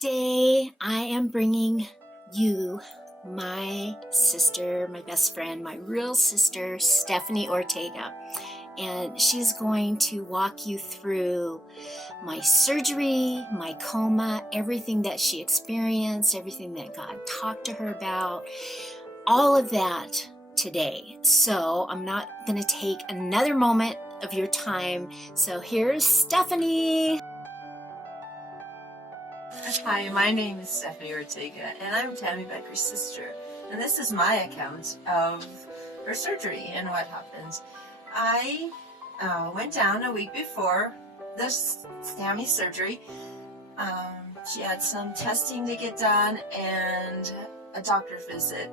Today, I am bringing you my sister, my best friend, my real sister, Stephanie Ortega. And she's going to walk you through my surgery, my coma, everything that she experienced, everything that God talked to her about, all of that today. So I'm not going to take another moment of your time. So here's Stephanie. Hi, my name is Stephanie Ortega, and I'm Tammy Becker's sister. And this is my account of her surgery and what happened. I went down a week before this Tammy's surgery. She had some testing to get done and a doctor's visit.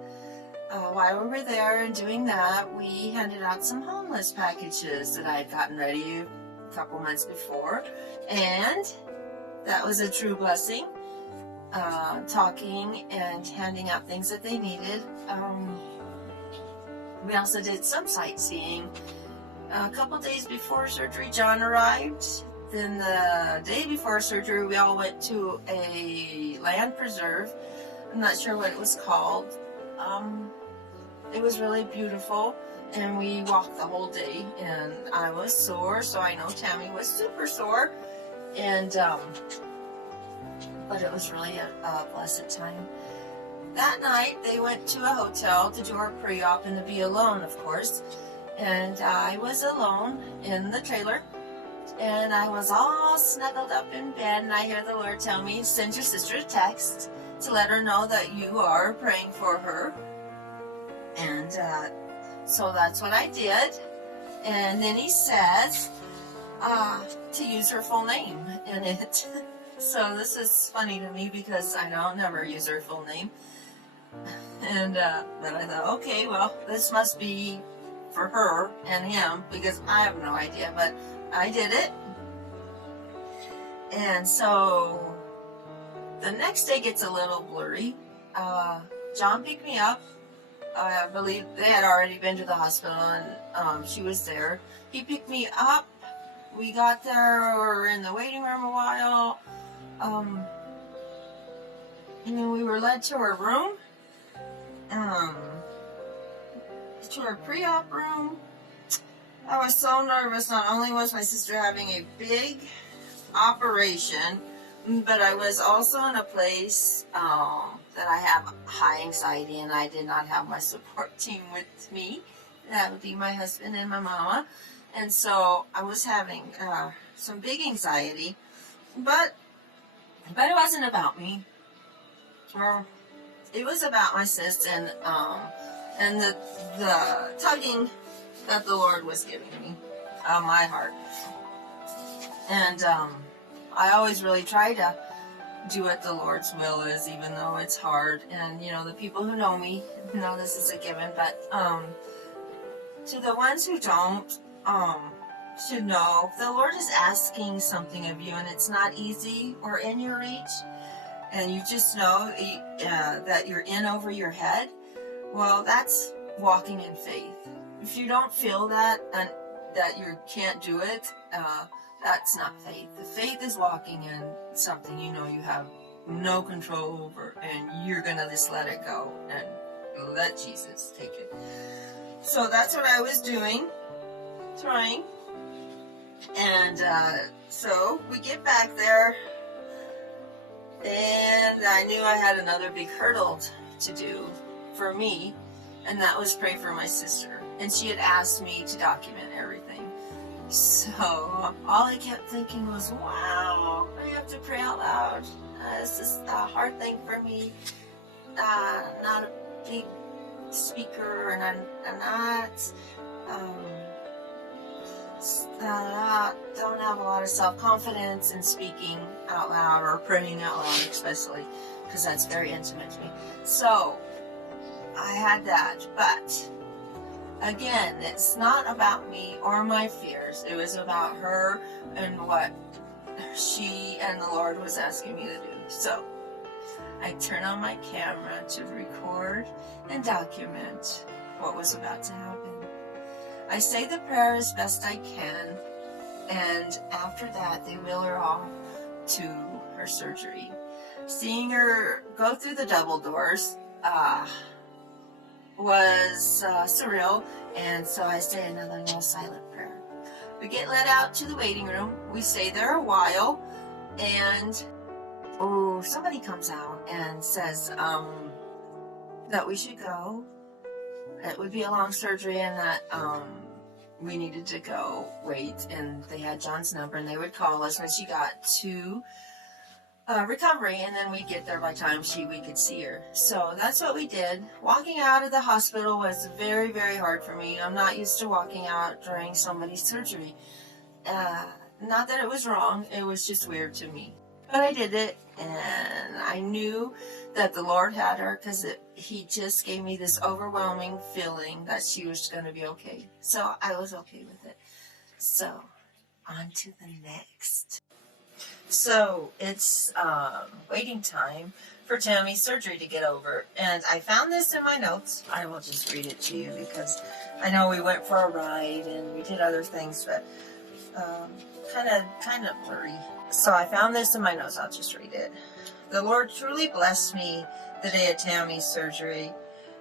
While we were there and doing that, we handed out some homeless packages that I had gotten ready a couple months before, and that was a true blessing, talking and handing out things that they needed. We also did some sightseeing. A couple days before surgery, John arrived. Then the day before surgery, we all went to a land preserve. I'm not sure what it was called. It was really beautiful, and we walked the whole day, and I was sore, so I know Tammy was super sore. And but it was really a blessed time. That night they went to a hotel to do our pre-op and to be alone, of course. And I was alone in the trailer, and I was all snuggled up in bed, and I hear the Lord tell me, send your sister a text to let her know that you are praying for her. And so that's what I did. And then he says to use her full name in it. So this is funny to me because I don't never use her full name. And but I thought, okay, well, this must be for her and him because I have no idea, but I did it. And so the next day gets a little blurry. John picked me up. I believe they had already been to the hospital, and she was there. He picked me up. We got there, we were in the waiting room a while, and then we were led to her room, to her pre-op room. I was so nervous. Not only was my sister having a big operation, but I was also in a place that I have high anxiety, and I did not have my support team with me. That would be my husband and my mama. And so I was having some big anxiety, but it wasn't about me. It was about my sis and the tugging that the Lord was giving me on my heart. And I always really try to do what the Lord's will is, even though it's hard. And the people who know me know this is a given, but to the ones who don't, should know the Lord is asking something of you, and it's not easy or in your reach, and you just know that you're in over your head. Well, that's walking in faith. If you don't feel that and that you can't do it, that's not faith. The faith is walking in something you have no control over, and you're gonna just let it go and let Jesus take it. So that's what I was doing, trying. And so we get back there, and I knew I had another big hurdle to do for me, and that was pray for my sister. And she had asked me to document everything. So all I kept thinking was, wow, I have to pray out loud. This is a hard thing for me. Not a big speaker, and I'm not don't have a lot of self-confidence in speaking out loud or praying out loud, especially because that's very intimate to me. So I had that, but again, it's not about me or my fears. It was about her and what she and the Lord was asking me to do. So I turned on my camera to record and document what was about to happen. I say the prayer as best I can, and after that they wheel her off to her surgery. seeing her go through the double doors was surreal, and so I say another little silent prayer. We get let out to the waiting room. We stay there a while, and somebody comes out and says that we should go. It would be a long surgery, and that we needed to go wait, and they had John's number, and they would call us when she got to recovery, and then we'd get there by the time we could see her. So that's what we did. Walking out of the hospital was very, very hard for me. I'm not used to walking out during somebody's surgery. Not that it was wrong, it was just weird to me. But I did it, and I knew that the Lord had her, because He just gave me this overwhelming feeling that she was going to be okay. So I was okay with it. So, on to the next. So, it's waiting time for Tammy's surgery to get over. And I found this in my notes. I will just read it to you, because I know we went for a ride and we did other things, but kind of blurry. So I found this in my notes. I'll just read it. The Lord truly blessed me the day of Tammy's surgery.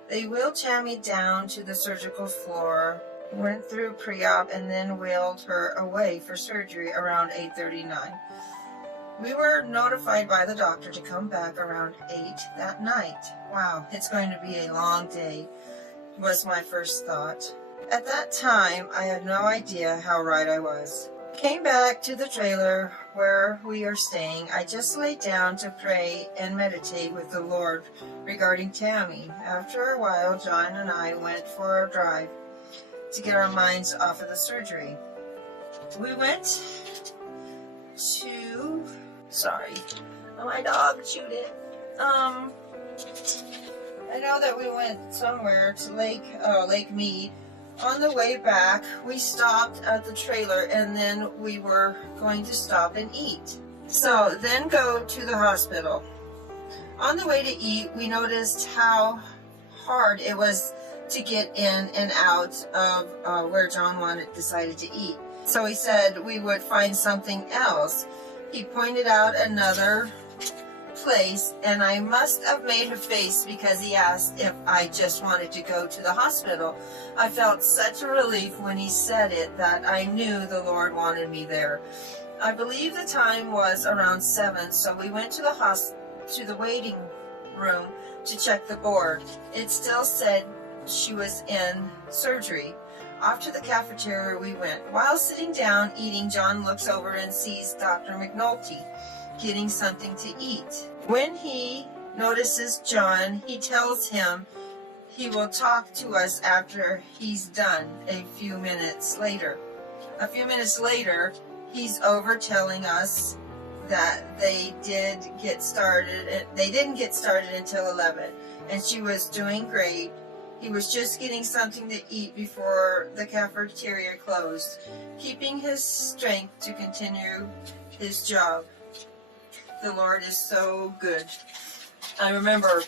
They wheeled Tammy down to the surgical floor, went through pre-op, and then wheeled her away for surgery around 8:39. We were notified by the doctor to come back around 8 that night. Wow, it's going to be a long day, was my first thought. At that time, I had no idea how right I was. Came back to the trailer where we are staying. I just laid down to pray and meditate with the Lord regarding Tammy. After a while, John and I went for a drive to get our minds off of the surgery. We went to... my dog chewed it. I know that we went somewhere to Lake Mead. On the way back, we stopped at the trailer, and then we were going to stop and eat. So then go to the hospital. On the way to eat, we noticed how hard it was to get in and out of where John decided to eat. So he said we would find something else. He pointed out another place, and I must have made a face because he asked if I just wanted to go to the hospital. I felt such a relief when he said it that I knew the Lord wanted me there. I believe the time was around 7, so we went to the waiting room to check the board. It still said she was in surgery. Off to the cafeteria we went. While sitting down eating, John looks over and sees Dr. McNulty getting something to eat. When he notices John, he tells him he will talk to us after he's done. A few minutes later, he's over telling us that they didn't get started until 11, and she was doing great. He was just getting something to eat before the cafeteria closed, keeping his strength to continue his job. The Lord is so good. I remember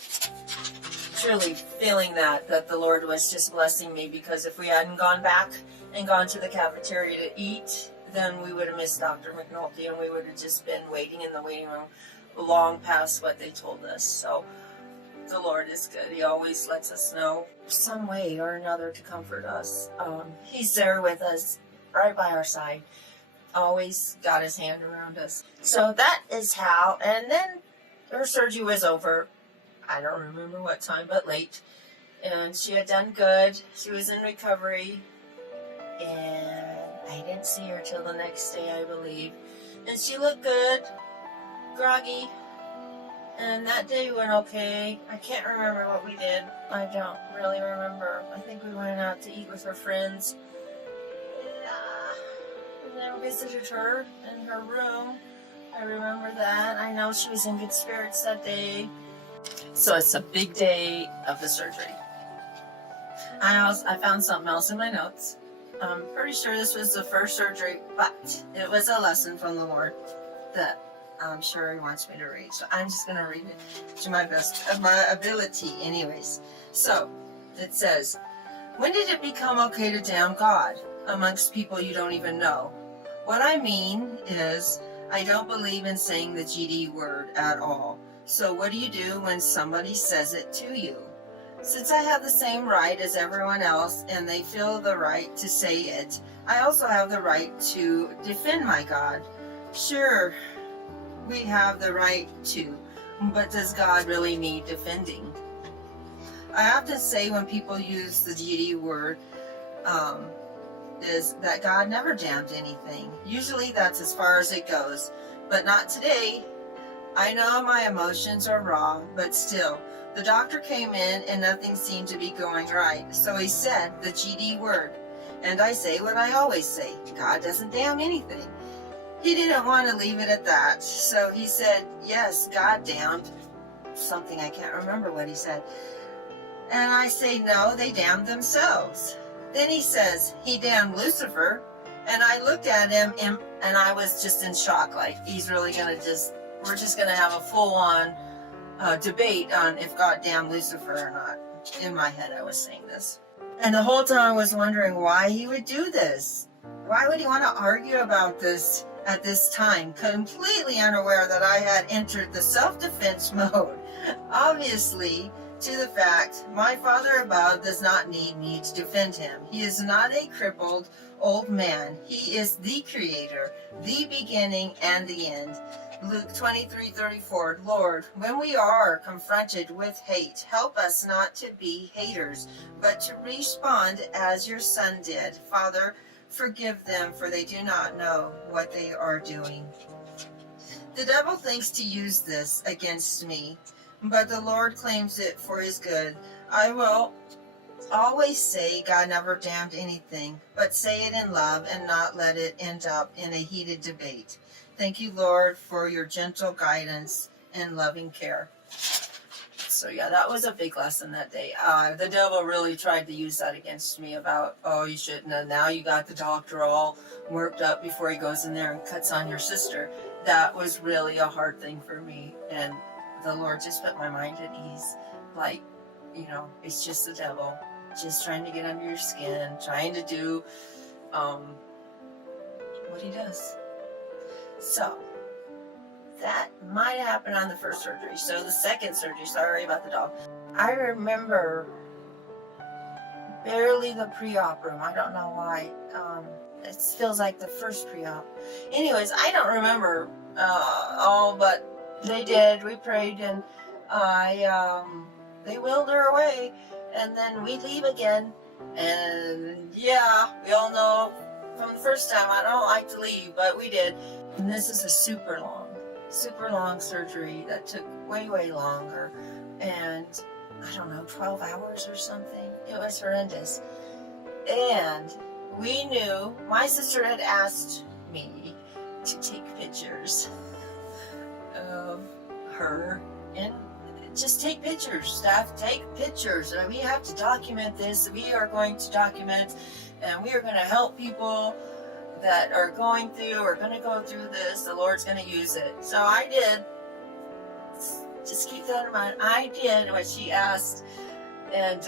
truly feeling that the Lord was just blessing me, because if we hadn't gone back and gone to the cafeteria to eat, then we would have missed Dr. McNulty, and we would have just been waiting in the waiting room long past what they told us. So the Lord is good. He always lets us know some way or another to comfort us. He's there with us, right by our side. Always got his hand around us. So that is how. And then her surgery was over. I don't remember what time, but late. And she had done good. She was in recovery. And I didn't see her till the next day, I believe. And she looked good, groggy. And that day went okay. I can't remember what we did. I don't really remember. I think we went out to eat with her friends. And then visited her in her room. I remember that. I know she was in good spirits that day. So it's a big day of the surgery. I found something else in my notes. I'm pretty sure this was the first surgery, but it was a lesson from the Lord that I'm sure He wants me to read. So I'm just going to read it to my best of my ability anyways. So it says, when did it become okay to damn God amongst people you don't even know? What I mean is, I don't believe in saying the GD word at all. So what do you do when somebody says it to you? Since I have the same right as everyone else and they feel the right to say it, I also have the right to defend my God. Sure, we have the right to, but does God really need defending? I often say when people use the GD word, is that God never damned anything. Usually that's as far as it goes, but not today. I know my emotions are raw, but still, the doctor came in and nothing seemed to be going right. So he said the GD word. And I say what I always say, God doesn't damn anything. He didn't want to leave it at that. So he said, yes, God damned something. I can't remember what he said. And I say, no, they damned themselves. Then he says, he damned Lucifer. And I looked at him and I was just in shock. Like, he's really going to we're just going to have a full-on debate on if God damned Lucifer or not. In my head, I was saying this. And the whole time I was wondering why he would do this. Why would he want to argue about this at this time, completely unaware that I had entered the self-defense mode? Obviously, to the fact, my Father above does not need me to defend him. He is not a crippled old man. He is the creator, the beginning and the end. Luke 23:34, Lord, when we are confronted with hate, help us not to be haters, but to respond as your Son did. Father, forgive them, for they do not know what they are doing. The devil thinks to use this against me, but the Lord claims it for his good. I will always say God never damned anything, but say it in love and not let it end up in a heated debate. Thank you, Lord, for your gentle guidance and loving care. So yeah, that was a big lesson that day. The devil really tried to use that against me about, oh, you shouldn't have. Now you got the doctor all worked up before he goes in there and cuts on your sister. That was really a hard thing for me. And the Lord just put my mind at ease. Like, it's just the devil. Just trying to get under your skin. Trying to do what he does. So, that might happen on the first surgery. So the second surgery, sorry about the dog. I remember barely the pre-op room. I don't know why. It feels like the first pre-op. Anyways, I don't remember all, but they did. We prayed and they willed her away. And then we leave again. And yeah, we all know from the first time I don't like to leave, but we did. And this is a super long surgery that took way longer, and I don't know, 12 hours or something. It was horrendous. And we knew, my sister had asked me to take pictures of her, and just take pictures, staff, take pictures. We have to document this. We are going to document, and we are going to help people that are going through or going to go through this. The Lord's going to use it. So I did. Just keep that in mind. I did what she asked. And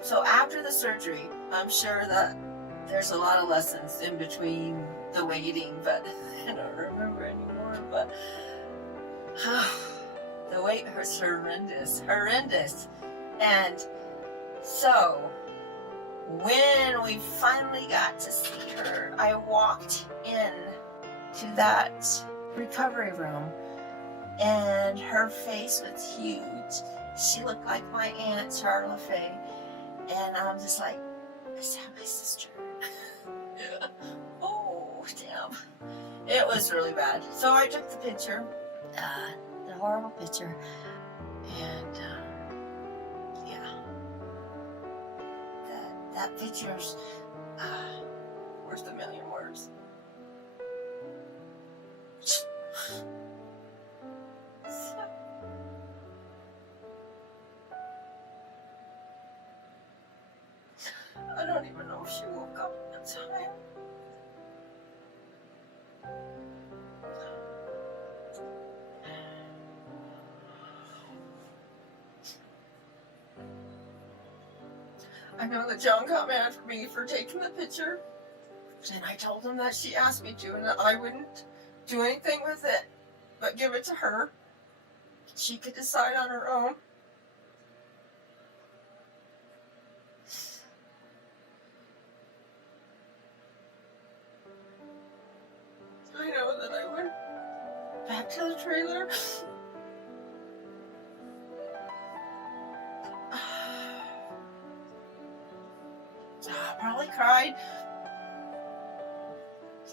so after the surgery, I'm sure that there's a lot of lessons in between the waiting, but I don't remember anymore. But the wait was horrendous. And so when we finally got to see her, I walked in to that recovery room, and her face was huge. She looked like my Aunt Charla Faye, and I'm just like, is that my sister? Yeah. Oh, damn. It was really bad. So I took the picture, the horrible picture, and that picture's worth a million words. I don't even know if she woke up in time. I know that John got mad at me for taking the picture, and I told him that she asked me to, and that I wouldn't do anything with it, but give it to her. she could decide on her own. I know that I went back to the trailer. I probably cried.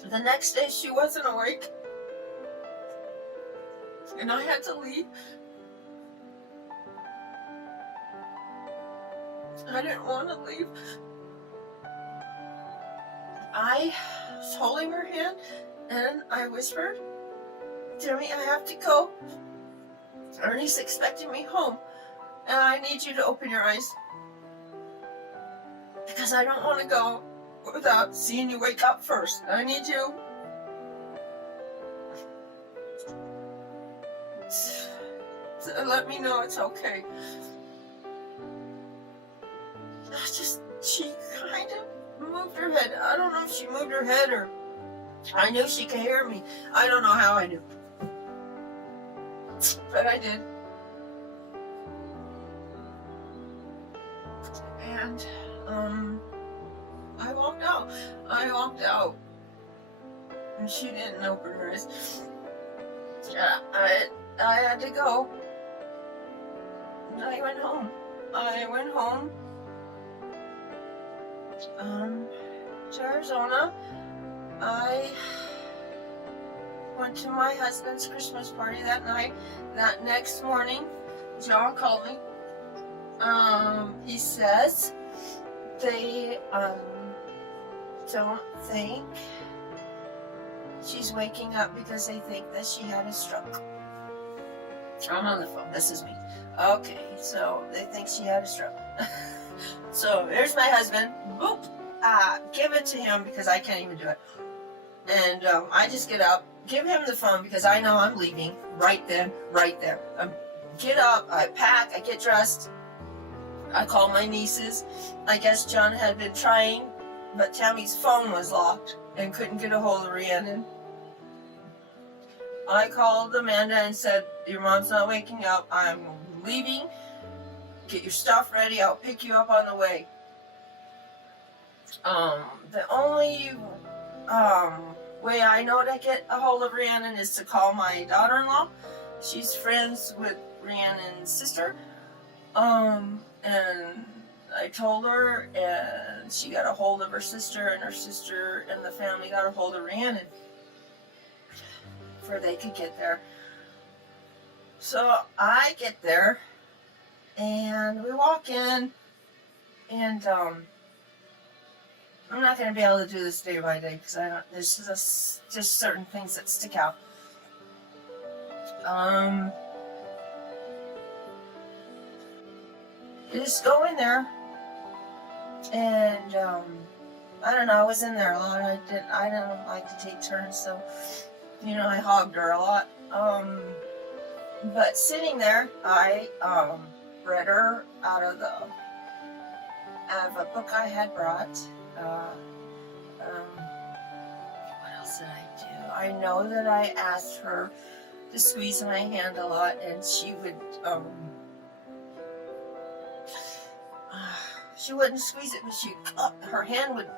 The next day she wasn't awake. And I had to leave. I didn't want to leave. I was holding her hand and I whispered, Tammy, I have to go. Ernie's expecting me home. And I need you to open your eyes. Because I don't want to go without seeing you wake up first. I need you to let me know it's okay. She kind of moved her head. I don't know if she moved her head or I knew she could hear me. I don't know how I knew. But I did. And, I walked out. And she didn't open her eyes. I had to go. I went home. To Arizona. I went to my husband's Christmas party that night. That next morning, John called me. He says they don't think she's waking up because they think that she had a stroke. I'm on the phone. This is me. Okay, so they think she had a stroke. So here's my husband. Boop. Give it to him because I can't even do it. And I just get up, give him the phone because I know I'm leaving right then, right there. Get up, I pack, I get dressed. I call my nieces. I guess John had been trying, but Tammy's phone was locked and couldn't get a hold of Rhiannon. I called Amanda and said, your mom's not waking up. I'm leaving. Get your stuff ready. I'll pick you up on the way. The only way I know to get a hold of Rhiannon is to call my daughter-in-law. She's friends with Rhiannon's sister. And I told her, and she got a hold of her sister, and her sister and the family got a hold of Rhiannon before they could get there. So I get there, and we walk in, and I'm not going to be able to do this day by day because there's just certain things that stick out. Just go in there, and I don't know. I was in there a lot. I don't like to take turns, so I hogged her a lot. But sitting there, I read her out of a book I had brought. What else did I do? I know that I asked her to squeeze my hand a lot, and she would. She wouldn't squeeze it, but her hand would.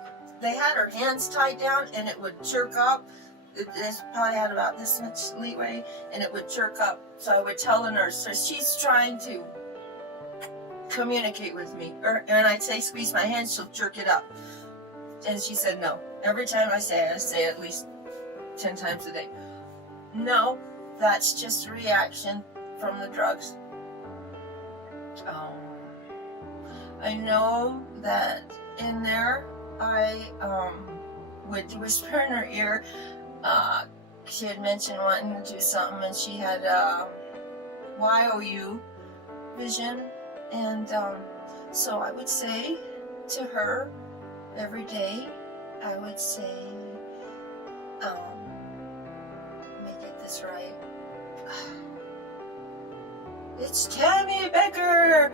They had her hands tied down, and it would jerk up. It probably had about this much leeway, and it would jerk up. So I would tell the nurse, so she's trying to communicate with me, and I'd say, squeeze my hand, she'll jerk it up. And she said no. Every time I say it at least 10 times a day. No, that's just a reaction from the drugs. I know that in there, I would whisper in her ear. She had mentioned wanting to do something, and she had YOU vision, and so I would say to her every day, I would say, let me get this right. It's Tammy Becker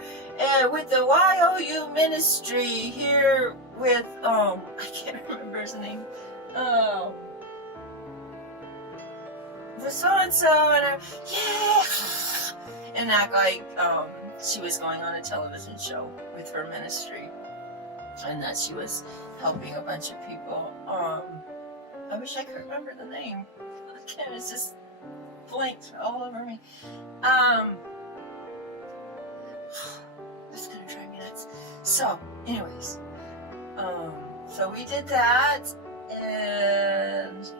with the YOU Ministry here with, I can't remember his name. The so-and-so, and yeah! and act like she was going on a television show with her ministry, and that she was helping a bunch of people. I wish I could remember the name. I can't. It's just blanked all over me. That's gonna drive me nuts. So, anyways, so we did that, and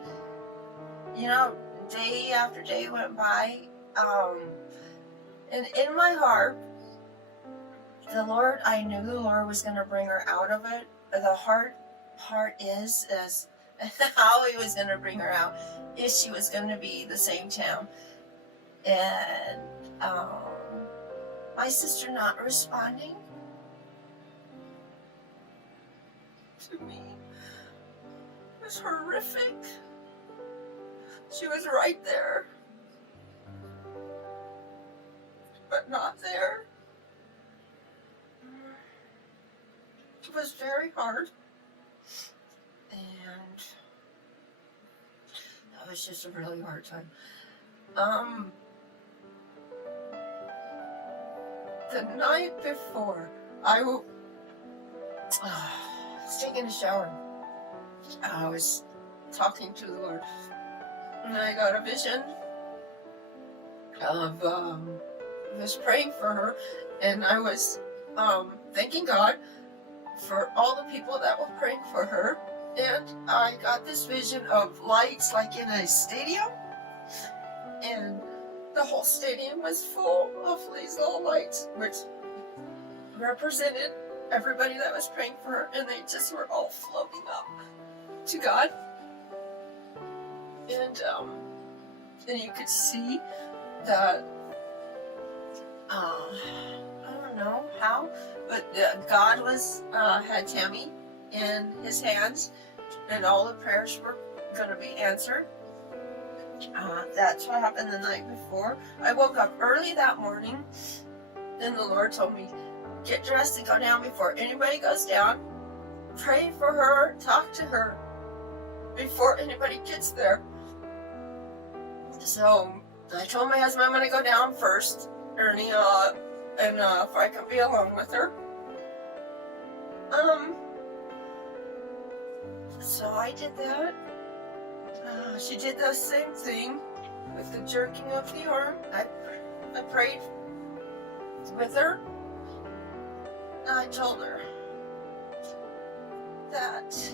day after day went by, and in my heart, I knew the Lord was gonna bring her out of it. The hard part is how He was gonna bring her out. If she was gonna be the same town, and my sister not responding to me was horrific. She was right there, but not there. It was very hard, and that was just a really hard time. The night before, I was taking a shower. I was talking to the Lord, and I got a vision of I was praying for her, and I was thanking God for all the people that were praying for her. And I got this vision of lights like in a stadium, and the whole stadium was full of these little lights, which represented everybody that was praying for her, and they just were all floating up to God. And you could see that, I don't know how, but God had Tammy in His hands, and all the prayers were going to be answered. That's what happened the night before. I woke up early that morning, and the Lord told me, get dressed and go down before anybody goes down. Pray for her, talk to her before anybody gets there. So I told my husband I'm going to go down first, Ernie, and if I can be alone with her. So I did that. She did the same thing with the jerking of the arm. I prayed with her. I told her that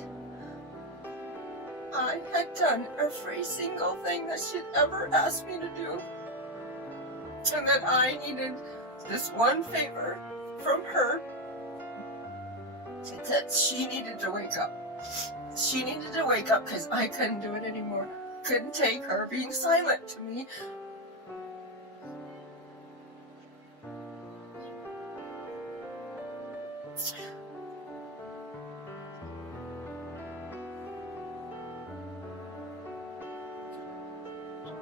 I had done every single thing that she'd ever asked me to do, and that I needed this one favor from her, that she needed to wake up. She needed to wake up because I couldn't do it anymore. Couldn't take her being silent to me.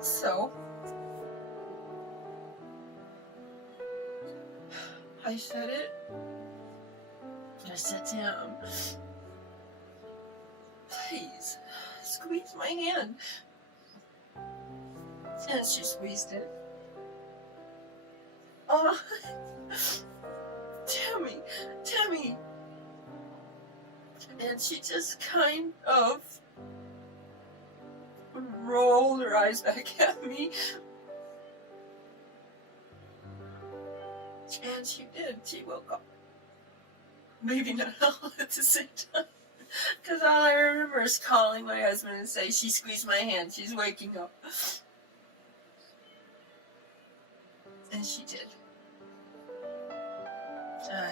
So I said it. I said to him, please squeeze my hand. And she squeezed it. Oh, Tammy. And she just kind of rolled her eyes back at me. And she did. She woke up. Maybe not all at the same time. Because all I remember is calling my husband and say, she squeezed my hand. She's waking up. And she did.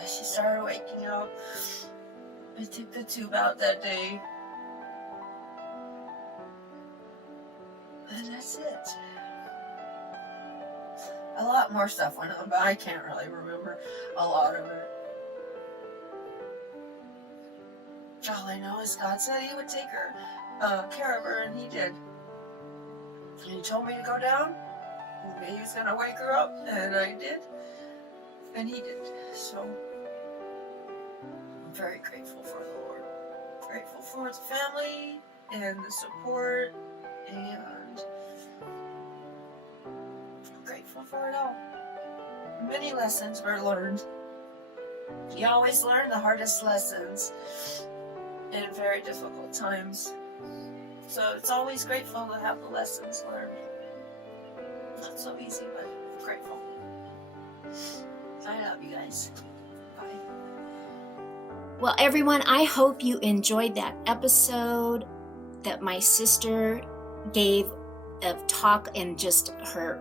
She started waking up. I took the tube out that day. And that's it. A lot more stuff went on, but I can't really remember a lot of it. All I know is God said He would take care of her, and He did. And He told me to go down. He was going to wake her up, and I did. And He did. So I'm very grateful for the Lord. Grateful for His family and the support, and I'm grateful for it all. many lessons were learned. You always learn the hardest lessons in very difficult times. So it's always grateful to have the lessons learned. Not so easy, but grateful. I love you guys. Bye. Well, everyone, I hope you enjoyed that episode that my sister gave of talk and just her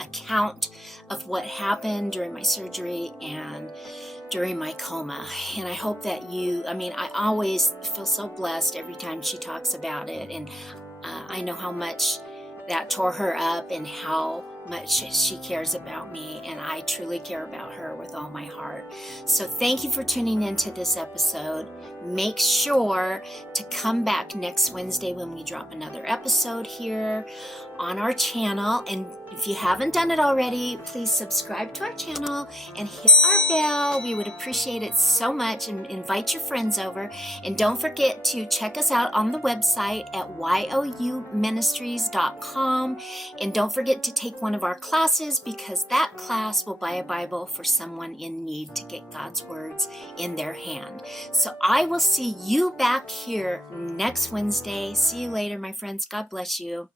account of what happened during my surgery and during my coma. And I hope that I always feel so blessed every time she talks about it. And I know how much that tore her up and how much she cares about me. And I truly care about her with all my heart. So thank you for tuning into this episode. Make sure to come back next Wednesday when we drop another episode here on our channel. And if you haven't done it already, please subscribe to our channel and hit our bell. We would appreciate it so much, and invite your friends over. And don't forget to check us out on the website at youministries.com. And don't forget to take one of our classes, because that class will buy a Bible for someone in need to get God's words in their hand. So I will see you back here next Wednesday. See you later, my friends. God bless you.